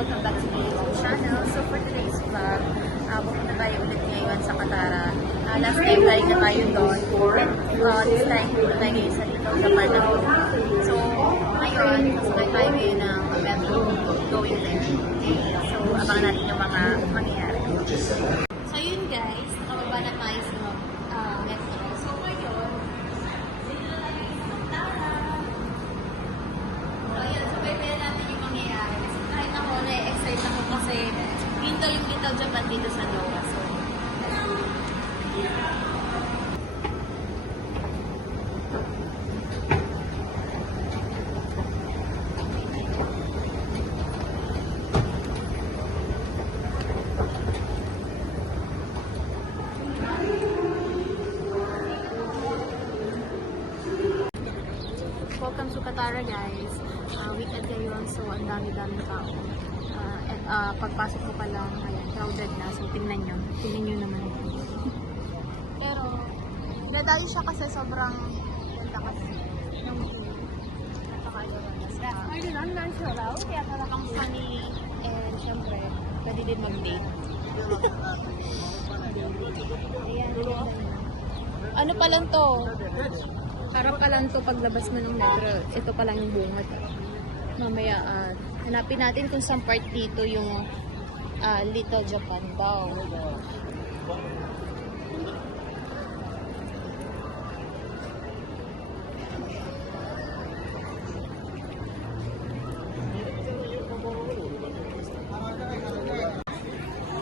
welcome back to my YouTube channel. So for today's vlog, pupunta tayo ulit ngayon sa Katara. Last time tayo na tayo doon. This time, pupunta tayo ngayon sa dito sa Parnaco. So ngayon, masakay tayo ngayon ng metro going there. So abangan natin yung mga mangyayari. So yun guys, nakababa na tayo sa metro. So ngayon, dito na tayo sa Katara. So yun, sabay-bayan natin yung mangyayari. Kasi kahit ako, na-excite ako kasi yun daw yung Little Japan dito sa Noah. So, welcome to Katara guys. Weekend ngayon, so ang dami-dami tao. Pagpasok ko pa lang, ayan, crowded na. So tingnan nyo naman. Pero, nadali siya kasi sobrang ganda kasi ng view. Napaka-ayo kaya talagang sunny and syempre, pwede din mag-date. Ayan, ano pa lang to? Harap pa lang to paglabas mo ng metro. Ito pa lang yung bunga. Mamaya, hanapin natin kung saan part dito yung Little Japan daw.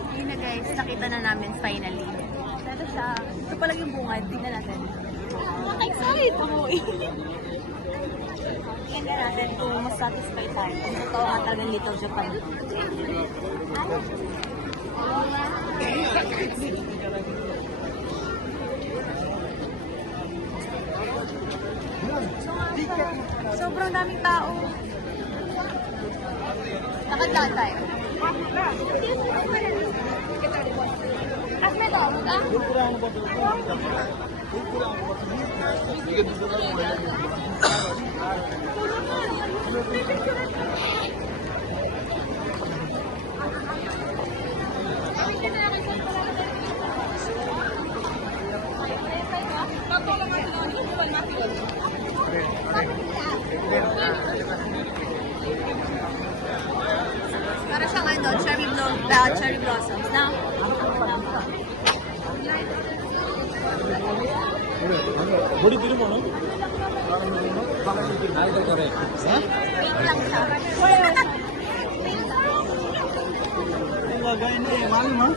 Ayun na guys, nakita na namin finally. Ito siya. Ito pa lang yung bunga. Tingnan natin. Excited ako eh. Tingnan natin kung mas satisfy tayo. Kung totoo nga talagang Little Japan. Sobrang daming tao. Nakadaan tayo. Asme daw, ah? Para siyang ano, cherry blossoms na. 머리 기름 오는? Wait lang siya. Lagay na eh, mali mo?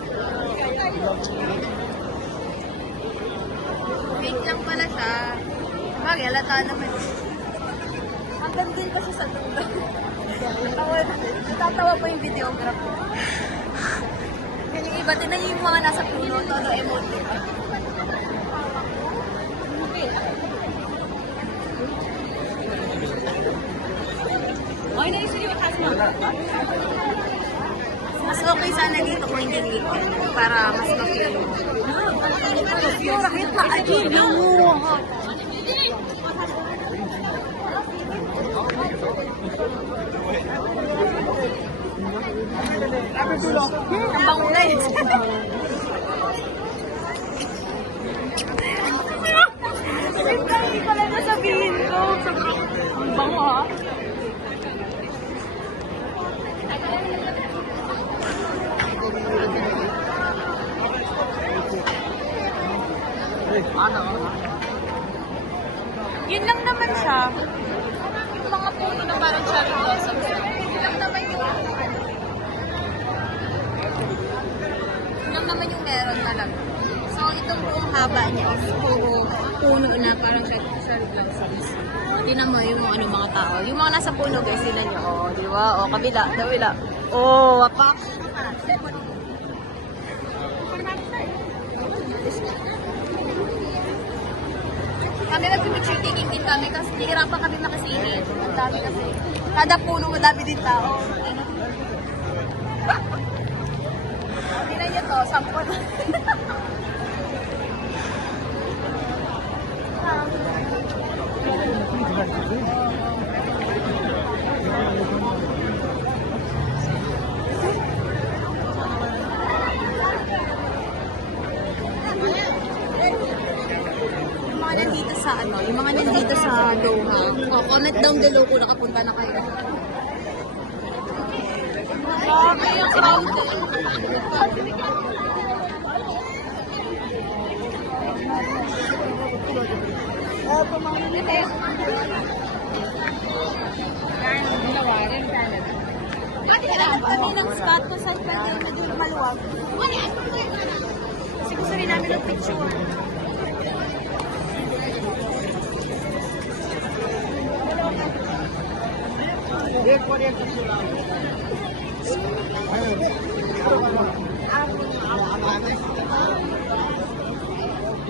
Wait lang pala siya. Bagay, halata naman. Hanggang din kasi sa dulo. Natatawa pa yung videographer. Yan yung iba, tinan yung mga nasa puno, todo emote. Mas okay sana dito kung hindi weekend para mas ma-feel mo. Bakit pa-ajin mo? Ang bango na eh. Hindi pala nasabihin ko. Ang bango ha. Yun lang naman siya. Yung mga puno na parang cherry blossoms. Yun lang naman yung meron talaga. So, itong buong haba niya is puro puno na parang cherry blossoms. Tingnan mo yung ano, mga tao. Yung mga nasa puno guys, sila nyo. Oh, di ba? Oh, kabila. Oh, wapak. Kami mag-picture taking din kami kasi hihirapan kami makasingit. Ang dami kasi. Kada puno, madami din tao. Tingnan nyo to, 10. yung mga nandito sa Doha. Comment down below kung nakapunta na kayo. Ayun, crowded. Kami ng spot kung saan pwede na doon maluwag. Kasi gusto rin namin ng picture.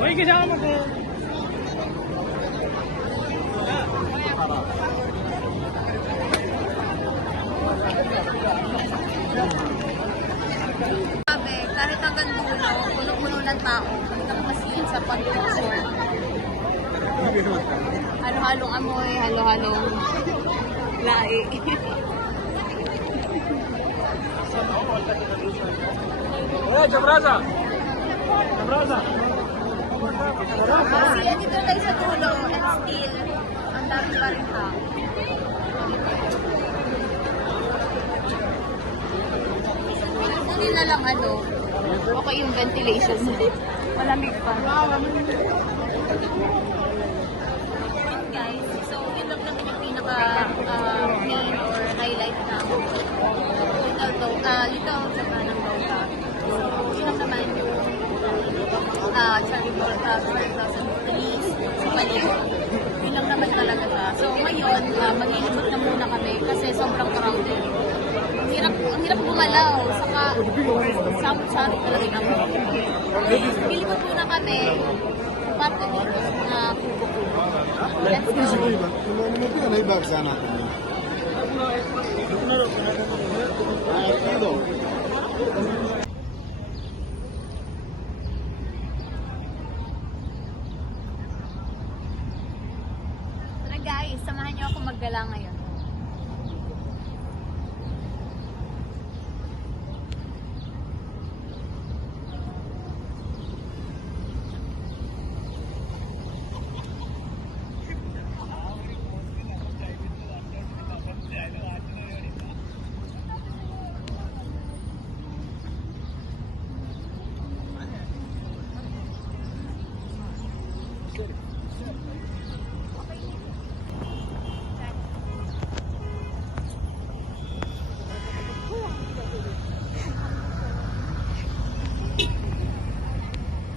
Wait, kasama ko. Sabi, kahit hanggang dulo, puno-puno ng tao. Hanggang masilin sa pag-resort. Halo-halong amoy, halo-halong lahi. Jabraza! Jabraza! Kasi dito tayo sa dulo and still, ang dami pa rin tao. Nila lang okay yung ventilation. Malamig pa. Guys, so yun lang naman yung pinaka main or highlight na dito sa Panang Doha. So yun lang naman yung charitable sa Bhutanese, sa Paligid. Yun lang naman talaga siya. So ngayon, maglilibot na muna kami kasi sobrang crowded. Ang hirap gumalaw, saka samot-samot talaga naman. Bilibot muna kami, parte dito na kubo-kubo. Let's go. Tara guys, samahan niyo ako maggala ngayon.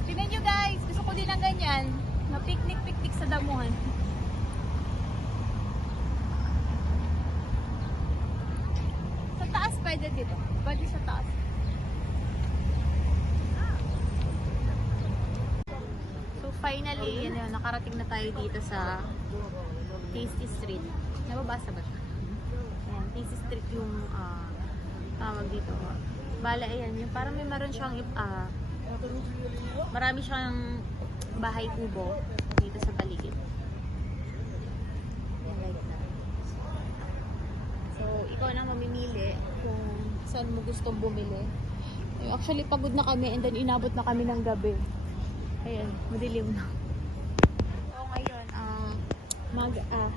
Tingnan nyo guys, gusto ko din ng ganyan. Na picnic sa damuhan. Sa taas pwede dito. Pwede sa taas. So finally, nakarating na tayo dito sa Tasty Street. Nababasa ba siya? Ayan, Tasty Street yung tawag dito. Bala, ayan, yung parang may meron siyang marami siyang bahay kubo dito sa paligid. Ayan, like that. So, ikaw na mamimili kung saan mo gustong bumili. Actually, pagod na kami and then inabot na kami ng gabi. Ayan, madilim na. So, ngayon,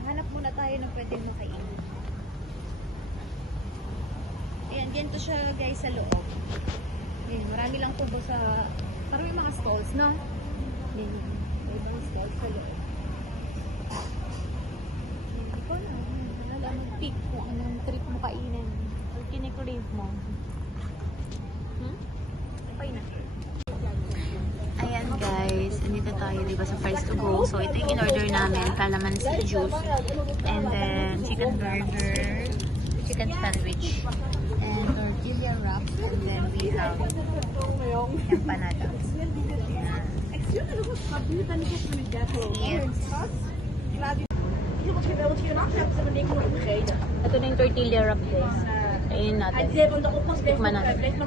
hanap muna tayo ng pwedeng makain. Ayan, ganito siya guys sa loob. Ayan, marami lang kubo sa... Parang may mga stalls, no? Ayan, may mga stalls sa loob. Ayan, ikaw na. Alam mo, pick kung anong trip mo kainin. Or kinikrave mo. Okay na. Ayan guys, andito tayo diba sa Fries to Go. So ito yung in-order namin, calamansi juice, and then chicken burger, chicken sandwich, and tortilla wrap, and then we have empanadas. Ito na yung tortilla wrap guys. Ayun natin. Tikman natin.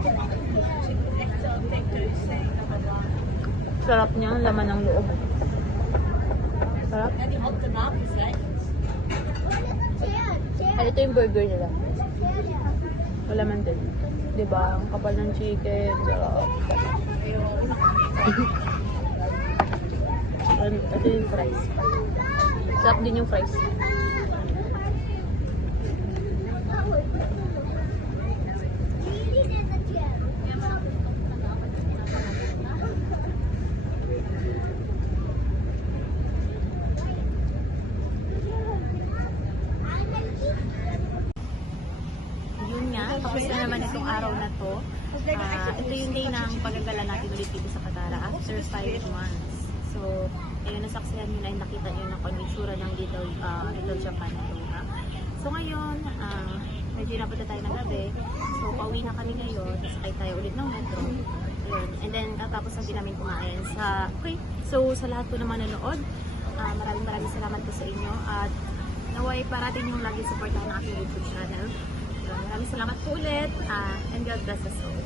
Sarap niya, laman ng loob. Sarap. Ay, ito yung burger nila. Wala man din. Diba? Ang kapal ng chicken. Sarap. Ito yung fries. Sarap din yung fries. Yun nga, tapos na naman itong araw na to. Ito yung day ng pagagala natin ulit dito sa Katara after 5 months. So, ayun, nasaksihan nyo na, nakita nyo na kung ano yung itsura ng Little Japan na ito. So ngayon, medyo napunta tayo ng gabi. So, pauwi na kami ngayon. Sakay tayo ulit ng metro. Ayun. And then, tatapos na din namin kumain sa... Okay, so sa lahat po na manonood, maraming salamat po sa inyo. At naway parating yung lagi supportahan ng aking YouTube channel. So, maraming salamat po ulit. And God bless us all.